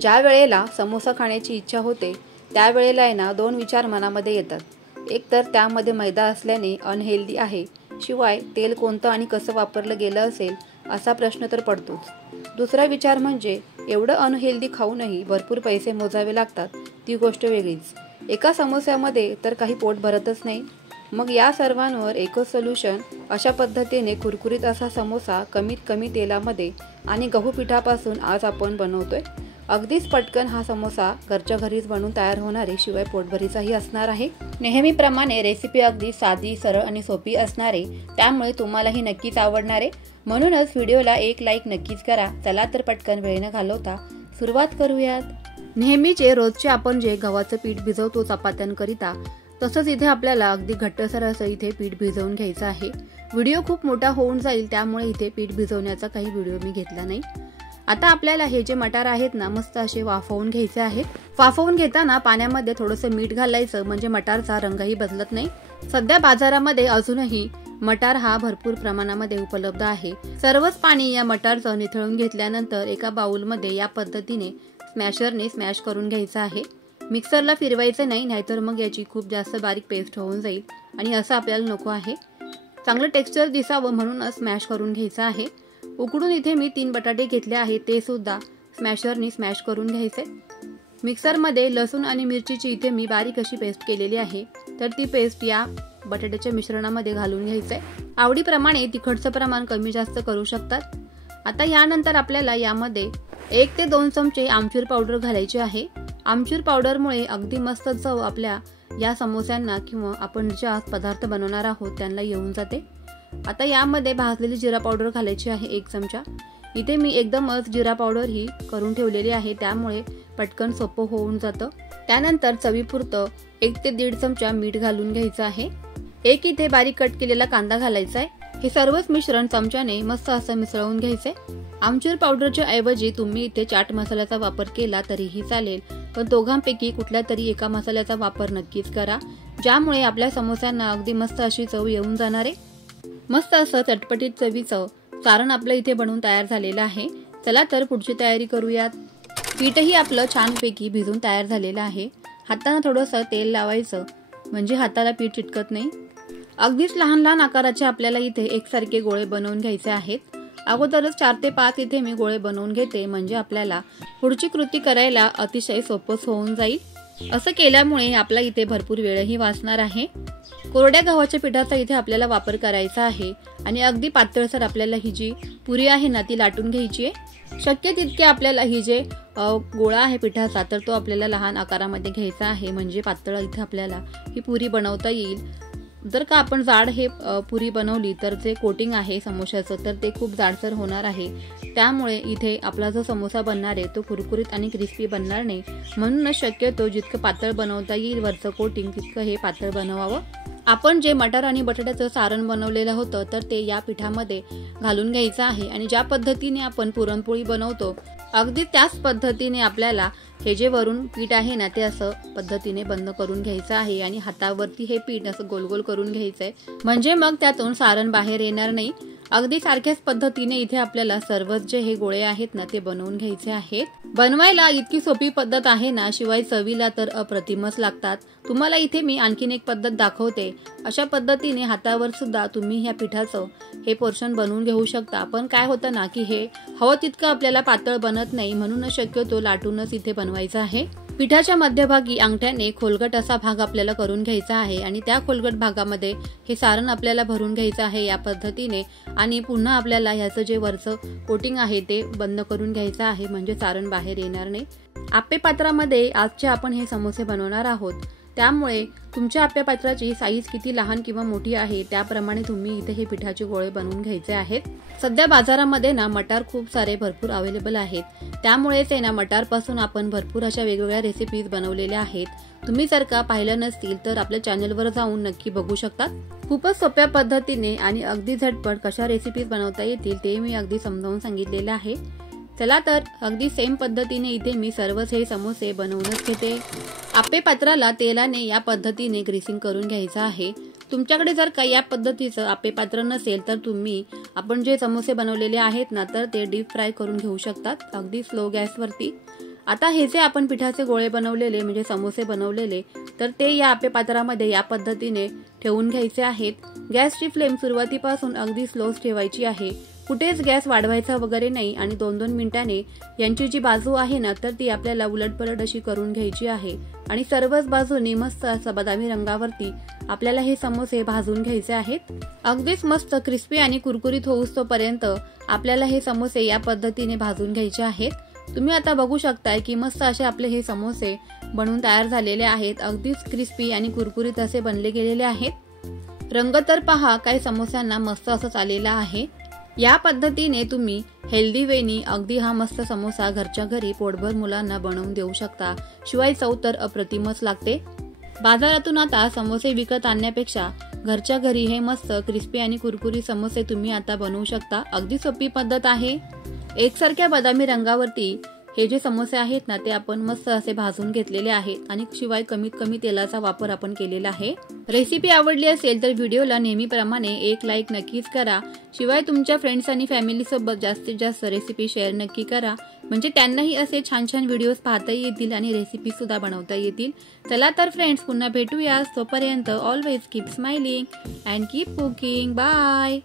ज्या वेळेला समोसा खाण्याची इच्छा होते त्यावेळेला आहे ना दोन विचार मनामध्ये येतात. एक तर त्यामध्ये मैदा असल्याने अनहेल्दी आहे, शिवाय तेल कोणतं आणि कसं वापरलं गेलं असेल असा प्रश्न तर पडतोच. दुसरा विचार म्हणजे एवढं अनहेल्दी खाऊनही भरपूर पैसे मोजावे लागतात, ती गोष्ट वेगळीच. एका समोस्यामध्ये तर काही पोट भरतच नाही. मग या सर्वांवर एकच सोल्युशन, अशा पद्धतीने कुरकुरीत असा समोसा कमीत कमी तेलामध्ये आणि गहू पिठापासून आज आपण बनवतोय. अगदीच पटकन हा समोसा घरच्या घरीच बनवून तयार होणारे, शिवाय पोटभरीचाही असणार आहे. नेहमीप्रमाणे रेसिपी अगदी साधी, सरळ आणि सोपी असणारे, त्यामुळे तुम्हालाही नक्कीच आवडणार आहे. म्हणूनच व्हिडिओला एक लाईक नक्कीच करा. चला तर पटकन वेळ न घालवता सुरुवात करूयात. नेहमीचे रोजचे आपण जे गव्हाचं पीठ भिजवतो चपात्यांकरिता, तसंच इथे आपल्याला अगदी घट्टसर असं इथे पीठ भिजवून घ्यायचं आहे. व्हिडिओ खूप मोठा होऊन जाईल, त्यामुळे इथे पीठ भिजवण्याचा काही व्हिडिओ मी घेतला नाही. आता आपल्याला हे जे मटार आहेत ना, मस्त असे वाफवून घ्यायचे आहेत. वाफवून घेताना पाण्यामध्ये थोडंसं मीठ घालायचं, म्हणजे मटारचा रंगही बदलत नाही. सध्या बाजारामध्ये अजूनही मटार हा भरपूर प्रमाणामध्ये उपलब्ध आहे. सर्वच पाणी या मटारचं निथळून घेतल्यानंतर एका बाउलमध्ये या पद्धतीने स्मॅशरने स्मॅश करून घ्यायचं आहे. मिक्सरला फिरवायचं नाही, नाहीतर मग याची खूप जास्त बारीक पेस्ट होऊन जाईल आणि असं आपल्याला नको आहे. चांगलं टेक्स्चर दिसावं म्हणून स्मॅश करून घ्यायचं आहे. उकडून इथे मी 3 बटाटे घेतले आहेत, ते सुद्धा स्मॅशरने स्मॅश करून घ्यायचे. मिक्सरमध्ये लसूण आणि मिरचीची इथे मी बारीक अशी पेस्ट केलेली आहे, तर ती पेस्ट या बटाट्याच्या मिश्रणामध्ये घालून घ्यायचंय. आवडीप्रमाणे तिखटचं प्रमाण कमी जास्त करू शकतात. आता यानंतर आपल्याला यामध्ये 1 ते 2 चमचे आमचूर पावडर घालायची आहे. आमचूर पावडरमुळे अगदी मस्त चव आपल्या या समोस्यांना किंवा आपण ज्या पदार्थ बनवणार आहोत त्यांना येऊन जाते. आता यामध्ये भाजलेली जिरा पावडर घालायची आहे 1 चमचा. इथे मी एकदमच जिरा पावडर ही करून ठेवलेली आहे, त्यामुळे पटकन सोपं होऊन जातं. त्यानंतर चवीपुरतं 1 ते 1.5 चमचा मीठ घालून घ्यायचं आहे. एक इथे बारीक कट केलेला कांदा घालायचा आहे. हे सर्वच मिश्रण चमच्याने मस्त असं मिसळून घ्यायचंय. आमचूर पावडरच्या ऐवजी तुम्ही इथे चाट मसाल्याचा वापर केला तरीही चालेल, पण दोघांपैकी कुठल्या तरी एका मसाल्याचा वापर नक्कीच करा, ज्यामुळे आपल्या समोस्यांना अगदी मस्त अशी चव येऊन जाणार आहे. मस्त असं चटपटीत चवीचं सारण आपलं इथे बनवून तयार झालेलं आहे. चला तर पुढची तयारी करूयात. पीठही आपलं छानपैकी भिजून तयार झालेलं आहे. हाताने थोडंसं तेल लावायचं, म्हणजे हाताला पीठ चिटकत नाही. अगदीच लहान लहान आकाराचे आपल्याला इथे एकसारखे गोळे बनवून घ्यायचे आहेत. अगोदरच 4 ते 5 इथे मी गोळे बनवून घेते, म्हणजे आपल्याला पुढची कृती करायला अतिशय सोपंच होऊन जाईल. असं केल्यामुळे आपला इथे भरपूर वेळही वाचणार आहे. कोरड्या गव्हाच्या पिठाचा इथे आपल्याला वापर करायचा आहे आणि अगदी पातळसर आपल्याला ही जी पुरी आहे ना ती लाटून घ्यायची आहे. शक्य तितके आपल्याला ही जे गोळा आहे पिठाचा, तर तो आपल्याला लहान आकारामध्ये घ्यायचा आहे, म्हणजे पातळ इथे आपल्याला ही पुरी बनवता येईल. जर का आपण जाड हे पुरी बनवली तर जे कोटिंग आहे समोशाचं तर ते खूप जाडसर होणार आहे. त्यामुळे इथे आपला जो समोसा बनणार आहे तो कुरकुरीत आणि क्रिस्पी बनणार नाही. म्हणूनच शक्यतो जितकं पातळ बनवता येईल वरचं कोटिंग तितकं हे पातळ बनवावं. आपण जे मटार आणि बटाट्याचं सारण बनवलेलं होतं तर ते या पिठामध्ये घालून घ्यायचं आहे आणि ज्या पद्धतीने आपण पुरणपोळी बनवतो अगदी त्याच पद्धतीने आपल्याला हे जे वरून पीठ आहे ना ते असं पद्धतीने बंद करून घ्यायचं आहे आणि हातावरती हे पीठ असं गोल गोल करून घ्यायचंय, म्हणजे मग त्यातून सारण बाहेर येणार नाही. अगदी सारख्याच पद्धतीने इथे आपल्याला सर्वच जे हे गोळे आहेत ना ते बनवून घ्यायचे आहेत. बनवायला इतकी सोपी पद्धत आहे ना, शिवाय चवीला तर अप्रतिमच लागतात. तुम्हाला इथे मी आणखीन एक पद्धत दाखवते. अशा पद्धतीने हातावर सुद्धा तुम्ही ह्या पिठाचं हे पोर्शन बनवून घेऊ शकता. पण काय होतं ना की हे हवं तितकं आपल्याला पातळ बनत नाही, म्हणूनच शक्यतो लाटूनच इथे बनवायचं आहे. पिठाच्या मध्यभागी अंगठ्याने खोलगट असा भाग आपल्याला करून घ्यायचा आहे आणि त्या खोलगट भागामध्ये हे सारण आपल्याला भरून घ्यायचं आहे या पद्धतीने. आणि पुन्हा आपल्याला ह्याचं जे वरचं कोटिंग आहे ते बंद करून घ्यायचं आहे, म्हणजे सारण बाहेर येणार नाही. आप्पे पात्रामध्ये आजचे आपण हे समोसे बनवणार आहोत, त्यामुळे तुमच्या आप्पे पात्राची साईज किती लहान किंवा मोठी आहे त्याप्रमाणे तुम्ही इथे हे पिठाचे गोळे बनवून घ्यायचे आहेत. सध्या बाजारामध्ये ना मटार खूप सारे भरपूर अवेलेबल आहेत, त्यामुळेच आहे ना मटारपासून आपण भरपूर अशा वेगवेगळ्या रेसिपीज बनवलेल्या आहेत. तुम्ही जर का पाहिलं नसतील तर आपल्या चॅनलवर जाऊन नक्की बघू शकता. खूपच सोप्या पद्धतीने आणि अगदी झटपट कशा रेसिपीज बनवता येतील ते मी अगदी समजावून सांगितलेले आहे. चला तर अगदी सेम पद्धतीने इथे मी सर्वच हे समोसे बनवूनच घेते. आप्पे पात्राला तेलाने या पद्धतीने ग्रीसिंग करून घ्यायचं आहे. तुमच्याकडे जर का या पद्धतीचं आप्पे पात्र नसेल तर तुम्ही आपण जे समोसे बनवलेले आहेत ना तर ते डीप फ्राय करून घेऊ शकतात अगदी स्लो गॅसवरती. आता हे जे आपण पिठाचे गोळे बनवलेले म्हणजे समोसे बनवलेले तर ते या आप्पे पात्रामध्ये या पद्धतीने ठेवून घ्यायचे आहेत। गॅसची फ्लेम सुरुवातीपासून अगदी स्लोच ठेवायची आहे, कुठेच गॅस वाढवायचा वगैरे नाही आणि 2-2 मिनिटांनी यांची जी बाजू आहे ना तर ती आपल्याला उलटपलट अशी करून घ्यायची आहे आणि सर्वच बाजूनी मस्त असं बदामी रंगावरती आपल्याला हे समोसे भाजून घ्यायचे आहेत। अगदीच मस्त क्रिस्पी आणि कुरकुरीत होऊस्तोपर्यंत आपल्याला हे समोसे या पद्धतीने भाजून घ्यायचे आहेत। तुम्ही आता बघू शकताय की मस्त असे आपले हे समोसे बनवून तयार झालेले आहेत। अगदीच क्रिस्पी आणि कुरकुरीत असे बनले गेलेले आहेत। रंग तर पहा, काही समोस्यांना मस्त असं आलेला आहे। या पद्धतीने तुम्ही हेल्दी वेनी अगदी हा मस्त समोसा घरच्या घरी पोटभर मुलांना बनवून देऊ शकता। शिवाय चव तर अप्रतिमच लागते। बाजारातून आता समोसे विकत आणण्यापेक्षा घरच्या घरी हे मस्त क्रिस्पी आणि कुरकुरी समोसे तुम्ही आता बनवू शकता। अगदी सोपी पद्धत आहे। एकसारख्या बदामी रंगावरती हे जे समोसे आहेत ना ते आपण मस्त असे भाजून घेतलेले आहेत आणि शिवाय कमीत कमी तेलाचा वापर आपण केलेला आहे। रेसिपी आवडली असेल तर व्हिडिओला नेहमीप्रमाणे एक लाईक नक्कीच करा। शिवाय तुमच्या फ्रेंड्स आणि फॅमिली सोबत जास्तीत जास्त रेसिपी शेअर नक्की करा, म्हणजे त्यांनाही असे छान छान व्हिडिओज पाहता येतील आणि रेसिपी सुद्धा बनवता येतील। चला तर फ्रेंड्स, पुन्हा भेटूया। तोपर्यंत always keep smiling and keep cooking. Bye.